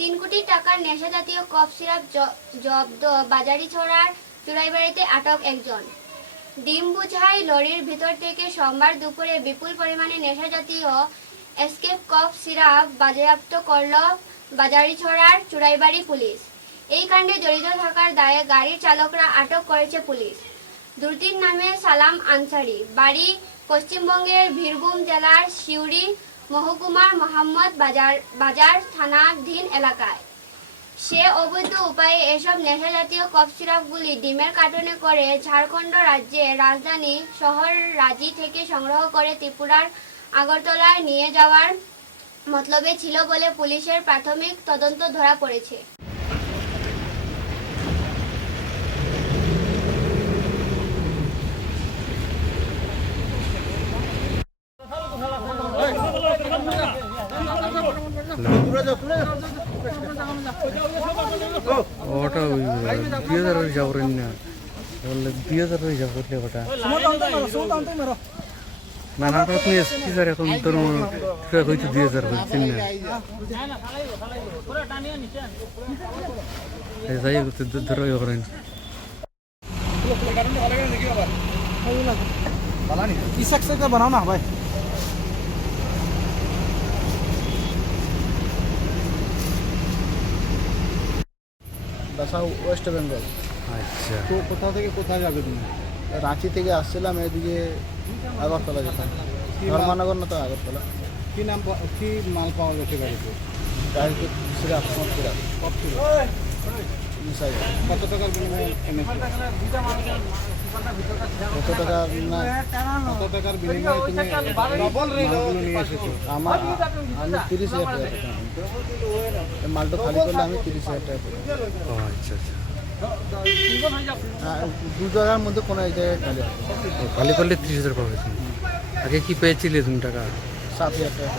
3 কোটি টাকার নেশাজাতীয় cough syrup জব্দ বাজারিছড়ার চুরাইবাড়িতে আটক একজন। ডিম বোঝাই লরির ভিতর থেকে সোমবার দুপুরে বিপুল পরিমাণে নেশাজাতীয় এসকেপ কফ সিরাপ বাজেয়াপ্ত করল বাজারিছড়ার চুরাইবাড়ি পুলিশ। এই কাণ্ডে জড়িত থাকার দায়ে গাড়ির চালকরা আটক করেছে পুলিশ। দুটির নামে সালাম আনসারি, বাড়ি পশ্চিমবঙ্গের বীরভূম জেলার সিউড়ি মহকুমার মোহাম্মদ বাজার থানাধীন এলাকায়। সে অবৈধ উপায়ে এসব নেশাজাতীয় কফ সিরাপগুলি ডিমের কার্টনে করে ঝাড়খণ্ড রাজ্যের রাজধানী শহর রাঁচি থেকে সংগ্রহ করে ত্রিপুরার আগরতলায় নিয়ে যাওয়ার মতলবে ছিল বলে পুলিশের প্রাথমিক তদন্ত ধরা পড়েছে। ওটা ওই 2000 হয়ে যাব না বললে 2000 হয়ে যাব বললে ওটা না না তুমি এসপি স্যার এখন তোর হয়তো 2000 হচ্ছে না যাই ধরো করেন बनाओ ना भाई। বাসা ওয়েস্ট বেঙ্গল। আচ্ছা, তো কোথা থেকে কোথায় যাবে তুমি? রাঁচি থেকে আসছিলাম এদিকে আগরতলা যেতাম। ধর্মনগর না তো আগরতলা। কি নাম কি মাল পাওয়া গেছে গাড়িতে? গাড়িতে সিরাপ সিরাপ মিশাই কত টাকার বিনিময়ে এনেছো? কত টাকা না কত টাকার বিনিময়ে তুমি মালগুলো নিয়ে এসেছো? আমি 30,000 টাকা পেতাম। এই মালটা খালি করলে আমি 30,000 টাকা পেতাম। ও আচ্ছা আচ্ছা, দু জায়গার মধ্যে কোনো এক জায়গায় খালি আছে। খালি করলে 30,000 পাবে তুমি। আগে কি পেয়েছিলে তুমি টাকা? 7,000 টাকা।